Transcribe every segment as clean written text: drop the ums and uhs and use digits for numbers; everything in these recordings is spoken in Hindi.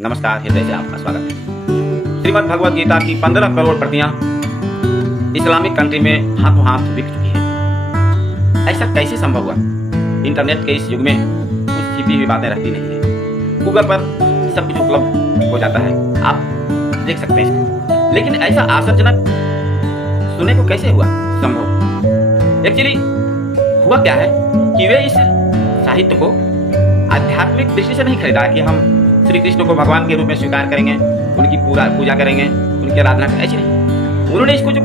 नमस्कार, हृदय से आपका स्वागत है। श्रीमद् भगवद गीता की 15 करोड़ प्रतियां इस्लामिक कंट्री में हाथों हाथ बिक चुकी है। ऐसा कैसे संभव हुआ? इंटरनेट के इस युग में कुछ छिपी हुई बातें रहती नहीं है। गूगल पर सब कुछ उपलब्ध हो जाता है, आप देख सकते हैं इसको। लेकिन ऐसा आश्चर्यजनक सुनने को कैसे हुआ संभव? एक्चुअली हुआ क्या है कि वे इस साहित्य को आध्यात्मिक दृष्टि से नहीं खरीदा कि हम श्री कृष्ण को भगवान के रूप में स्वीकार करेंगे, उनकी पूजा करेंगे, उनकी आराधना करेंगे, ऐसी नहीं। उन्होंने इसको जो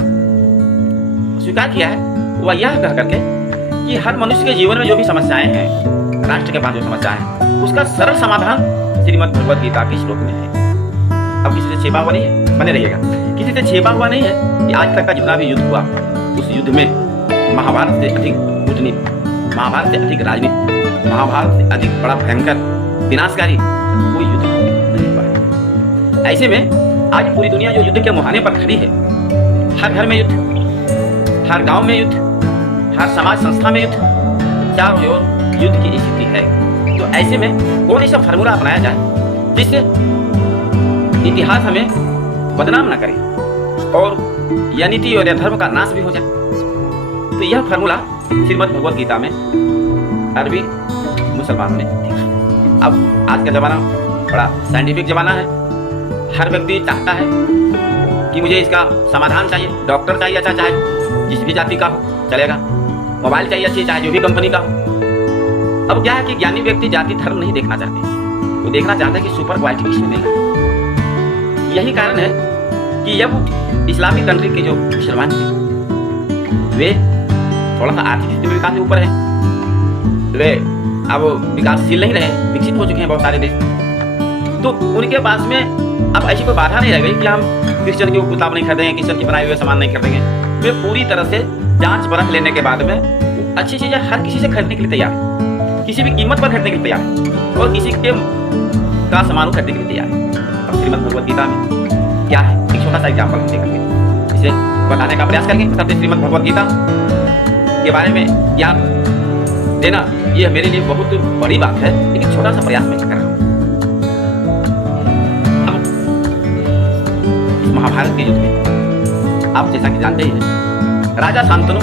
स्वीकार किया है वह यह कह करके कि हर मनुष्य के जीवन में जो भी समस्याएं हैं, राष्ट्र के पास जो समस्याएं हैं, उसका सरल समाधान श्रीमद् भगवद गीता के श्लोक में है। अब किसी से छेपा हुआ नहीं है, बने रहिएगा। किसी से छेपा हुआ नहीं है कि आज तक का जितना भी युद्ध हुआ, उस युद्ध में महाभारत से अधिक कूटनीति, महाभारत से अधिक राजनीति, महाभारत से अधिक बड़ा भयंकर विनाशकारी कोई युद्ध नहीं हुआ है। ऐसे में आज पूरी दुनिया जो युद्ध के मुहाने पर खड़ी है, हर घर में युद्ध, हर गांव में युद्ध, हर समाज संस्था में युद्ध, चारों ओर युद्ध की स्थिति है। तो ऐसे में कौन सा फार्मूला अपनाया जाए जिससे इतिहास हमें बदनाम न करे और या नीति और धर्म का नाश भी हो जाए? तो यह फार्मूला श्रीमद् भगवद गीता में अरबी मुसलमानों ने देखा। अब आज का जमाना बड़ा साइंटिफिक जमाना है। हर व्यक्ति चाहता है कि मुझे इसका समाधान चाहिए। डॉक्टर चाहिए अच्छा, चाहे जिस भी जाति का हो चलेगा। मोबाइल चाहिए अच्छी, चाहे जो भी कंपनी का हो। अब क्या है कि ज्ञानी व्यक्ति जाति धर्म नहीं देखना चाहते, वो देखना चाहता है कि सुपर क्वालिटी किसमें मिलेगा। यही कारण है कि जब इस्लामिक कंट्री के जो मुसलमान थे, वे थोड़ा सा आर्थिक स्थिति में विकास ऊपर है, वे अब विकासशील नहीं रहे, विकसित हो चुके हैं बहुत सारे देश। तो उनके पास में अब ऐसी कोई बाधा नहीं रह गई कि हम क्रिश्चियन की किताब नहीं खरीदेंगे, क्रिश्चियन की बनाए हुए सामान नहीं खरीदेंगे। वे पूरी तरह से जांच परख लेने के बाद में अच्छी चीजें हर किसी से खरीदने के लिए तैयार है, किसी भी कीमत पर खरीदने के लिए तैयार है और किसी के का सामान खरीदने के लिए तैयार है। अब श्रीमद् भगवद गीता में क्या है, एक छोटा सा एग्जाम्पल हम देखेंगे, इसे बताने का प्रयास करेंगे। सबसे श्रीमद् भगवद गीता के बारे में ज्ञान देना यह मेरे लिए बहुत बड़ी बात है, लेकिन छोटा सा प्रयास मैं कर रहा हूँ। अब इस महाभारत के युद्ध में आप जैसा कि जानते ही हैं, राजा शांतनु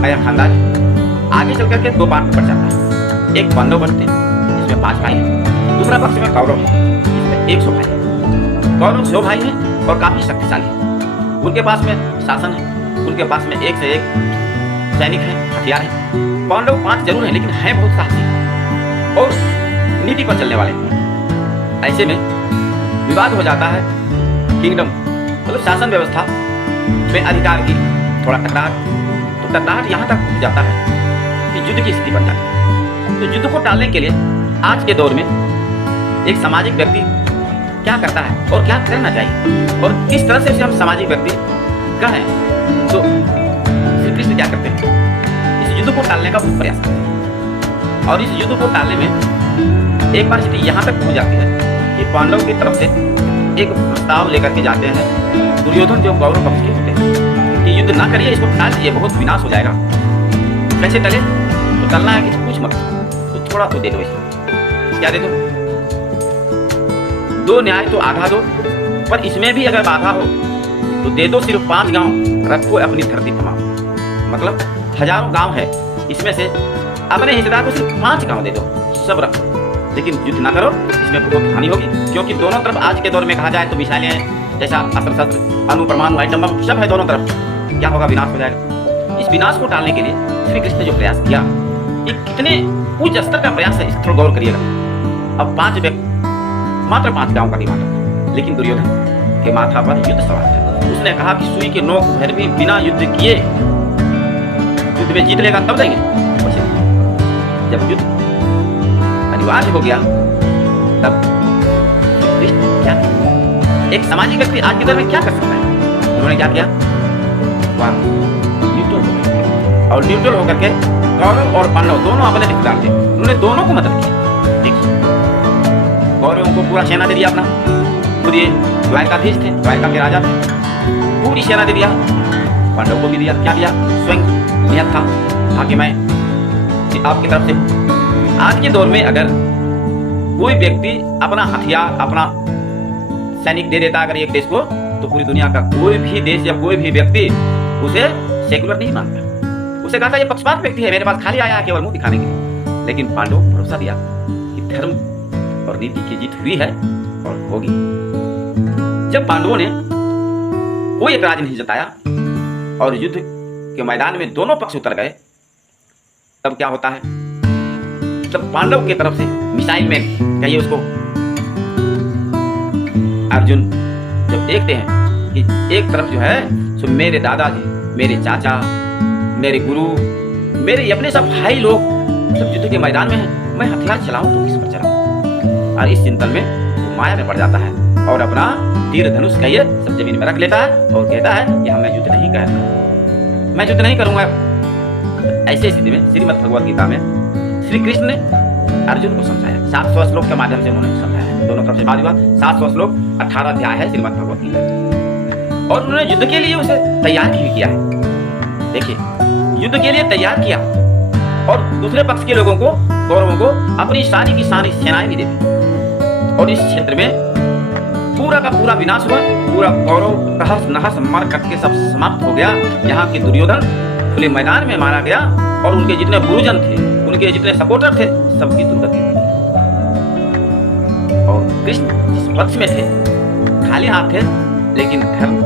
का यह खानदान आगे चल करके दो पार्ट में बढ़ जाता है। एक पांडव बनते हैं, इसमें 5 भाई हैं। दूसरा पक्ष में कौरव है, इसमें 100 भाई हैं। कौरव 100 भाई हैं और काफी शक्तिशाली हैं। उनके पास में शासन है, उनके पास में एक से एक सैनिक है, हथियार है। पांडव 5 जरूर हैं, लेकिन हैं बहुत साहसी और नीति पर चलने वाले। ऐसे में विवाद हो जाता है किंगडम मतलब शासन व्यवस्था में अधिकार की थोड़ा टकराहट। तो टकराहट यहाँ तक पहुँच जाता है कि युद्ध की स्थिति बन जाती है। तो युद्ध को टालने के लिए आज के दौर में एक सामाजिक व्यक्ति क्या करता है और क्या करना चाहिए और किस तरह से हम सामाजिक व्यक्ति कहें, तो श्री कृष्ण क्या करते हैं, युद्ध को टालने का प्रयास करते हैं। और इस युद्ध को टालने में एक बार स्थिति यहाँ तक पहुँच जाती है कि पांडव की तरफ से एक प्रस्ताव लेकर के जाते हैं दुर्योधन, जो कौरव पक्ष के होते हैं, कि युद्ध ना करिए, इसको टाल दीजिए, बहुत विनाश हो जाएगा। कैसे टले? तो टलना है कि कुछ मत, तो थोड़ा तो दे दो इसमें। क्या दे दो? 2 न्याय तो आधा दो, पर इसमें भी अगर बाधा हो तो दे दो सिर्फ 5 गांव, रखो अपनी धरती तमाम। मतलब हजारों गांव है, इसमें से अपने हिस्सेदार को सिर्फ 5 गांव दे दो, सब रखो, लेकिन युद्ध ना करो, इसमें बहुत हानि होगी। क्योंकि दोनों तरफ आज के दौर में कहा जाए तो मिसाइलें हैं, जैसा अस्त्र शस्त्र, अणु परमाणु आइटम बम सब है दोनों तरफ। क्या होगा? विनाश हो जाएगा। इस विनाश को टालने के लिए श्री कृष्ण ने जो प्रयास किया, ये कितने उच्च स्तर का प्रयास है, इस थोड़ा गौर करिएगा। अब 5 व्यक्ति, मात्र 5 गांव का डिमांड, लेकिन दुर्योधन के माथा पर युद्ध सवार था। उसने कहा कि सुई के नोक भर भी बिना युद्ध किए युद्ध में जीत लेगा तब देंगे। जब युद्ध अनिवार्य हो गया तब क्या एक सामाजिक व्यक्ति आज के दौर में क्या कर सकता है? उन्होंने क्या किया? वहां न्यूट्रल हो गए और न्यूट्रल होकर के कौरव और पांडव दोनों अपने रिश्तेदार थे, उन्होंने दोनों को मदद की। देखिए, कौरवों को पूरा सेना दे दिया अपना, खुद ये द्वारकाधीश थे, द्वारका के राजा थे, पूरी सेना दे दिया। पांडव को भी दिया। क्या दिया? स्वयं नियत था कि मैं आपकी तरफ से। आज के दौर में अगर कोई व्यक्ति अपना हथियार, अपना सैनिक दे देता अगर एक देश को, तो पूरी दुनिया का कोई भी देश या कोई भी व्यक्ति उसे सेकुलर नहीं मानता। उसे कहता ये पक्षपात व्यक्ति है, मेरे पास खाली आया है केवल मुंह दिखाने के लिए। लेकिन पांडवों को भरोसा दिया कि धर्म और नीति की जीत हुई है और होगी। जब पांडवों ने कोई एतराज नहीं जताया और युद्ध के मैदान में दोनों पक्ष उतर गए, तब क्या होता है? तब पांडव की तरफ से मिसाइल मैन कहिए उसको, अर्जुन जब देखते हैं कि एक तरफ जो है सो मेरे दादाजी, मेरे चाचा, मेरे गुरु, मेरे अपने सब भाई लोग सब युद्ध के मैदान में हैं, मैं हथियार चलाऊं तो किस पर चलाऊं? और इस चिंतन में वो माया में पड़ जाता है और अपना तीर धनुष कहिए सब जमीन में रख लेता है और कहता है कि मैं युद्ध नहीं करूंगा, मैं युद्ध नहीं करूंगा। ऐसे स्थिति में श्रीमद् भगवद गीता में श्री कृष्ण ने अर्जुन को समझाया, 700 श्लोक के माध्यम से उन्होंने समझाया। दोनों तरफ से बात हुआ, 700 श्लोक 18 अध्याय है श्रीमद् भगवद गीता, और उन्होंने युद्ध के लिए उसे तैयार भी किया है। देखिए, युद्ध के लिए तैयार किया और दूसरे पक्ष के लोगों को, कौरवों को अपनी सारी की सारी सेनाएं भी दे दी और इस क्षेत्र में पूरा का पूरा विनाश हुआ। पूरा कौरव तहस नहस मर कट के सब समाप्त हो गया। यहाँ के दुर्योधन खुले मैदान में मारा गया और उनके जितने गुरुजन थे, उनके जितने सपोर्टर थे, सबकी दुर्गति हुई। और कृष्ण जिस पक्ष में थे, खाली हाथ थे, लेकिन धर्म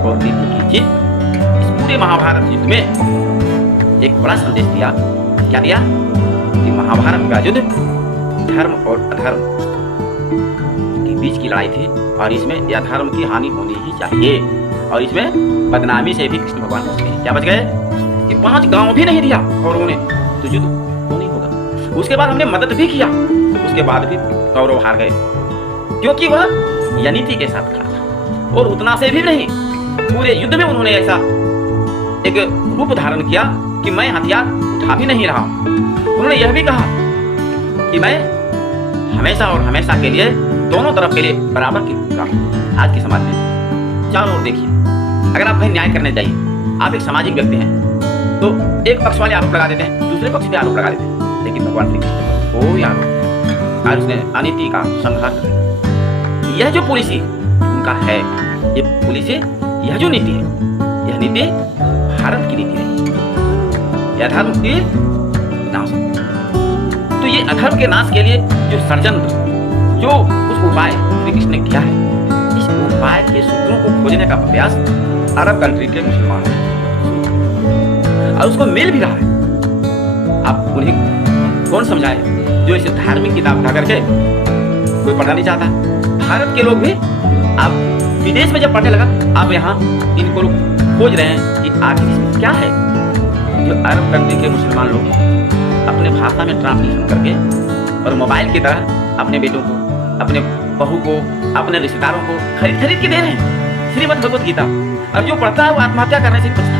और नीति की जीत इस पूरे महाभारत युद्ध में एक बड़ा संदेश दिया। क्या दिया? कि महाभारत का युद्ध धर्म और अधर्म के बीच की लड़ाई थी और इसमें अधर्म की हानि होनी ही चाहिए और इसमें बदनामी से भी कृष्ण भगवान बच गए। क्या बच गए? कि 5 गांव भी नहीं दिया कौरवों ने, तो युद्ध वो नहीं होगा। उसके बाद हमने मदद भी किया, उसके बाद भी कौरव हार गए क्योंकि वह नीति के साथ खड़ा था। और उतना से भी नहीं, पूरे युद्ध में उन्होंने ऐसा एक रूप धारण किया कि मैं हथियार उठा भी नहीं रहा। उन्होंने यह भी कहा कि मैं हमेशा और हमेशा के लिए दोनों तरफ के लिए बराबर की भूमिका हूं। आज के समाज में चारों ओर देखिए, अगर आप कहीं न्याय करने जाइए, आप एक सामाजिक व्यक्ति हैं, तो एक पक्ष वाले आरोप लगा देते हैं, दूसरे पक्ष पे आरोप लगा देते हैं, लेकिन भगवान श्री कृष्ण पर कोई आरोप, आज उसने अनीति का संहार कर दिया। यह जो पॉलिसी उनका है, ये पॉलिसी, यह जो नीति है, यह नीति भारत की नीति नहीं, यह अधर्म के नाश। तो ये अधर्म के नाश के लिए जो षड्यंत्र, जो कुछ उपाय श्री कृष्ण ने किया है, इस उपाय के सूत्रों को खोजने का प्रयास अरब कंट्री के मुसलमानों ने, और उसको मिल भी रहा है। आप उन्हें कौन समझाए जो इसे धार्मिक किताब उठा करके कोई पढ़ना नहीं चाहता। भारत के लोग भी, आप विदेश में जब पढ़ने लगा, आप यहाँ इनको खोज रहे हैं कि आखिर इसमें क्या है। जो अरब कंट्री के मुसलमान लोग अपने भाषा में ट्रांसलेशन करके और मोबाइल की तरह अपने बेटों को, अपने बहू को, अपने रिश्तेदारों को खरीद खरीद के दे रहे हैं श्रीमद् भगवद गीता। और जो पढ़ता है वो आत्महत्या करने से बचता है।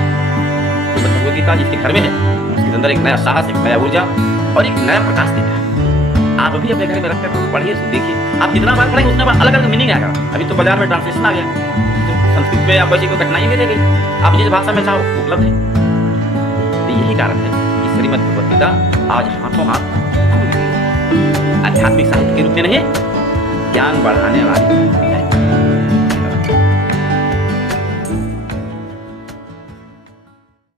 श्रीमद् भगवद गीता जिसके घर में है, उसके अंदर एक नया साहस, एक नया ऊर्जा और एक नया प्रकाश देता है। आप अभी अपने घर में रखकर पढ़िए, देखिए, आप जितना बार पढ़ेंगे उतना बार अलग अलग मीनिंग आएगा। अभी तो बाजार में ट्रांसलेशन आ गया, तो संस्कृत में आप ऐसी कोई कठिनाई नहीं रहेगी, आप जिस भाषा में चाहो उपलब्ध है। तो यही कारण है कि श्रीमद् भगवद गीता आज हाथों हाथ आध्यात्मिक साहित्य के रूप में नहीं, ज्ञान बढ़ाने वाली है।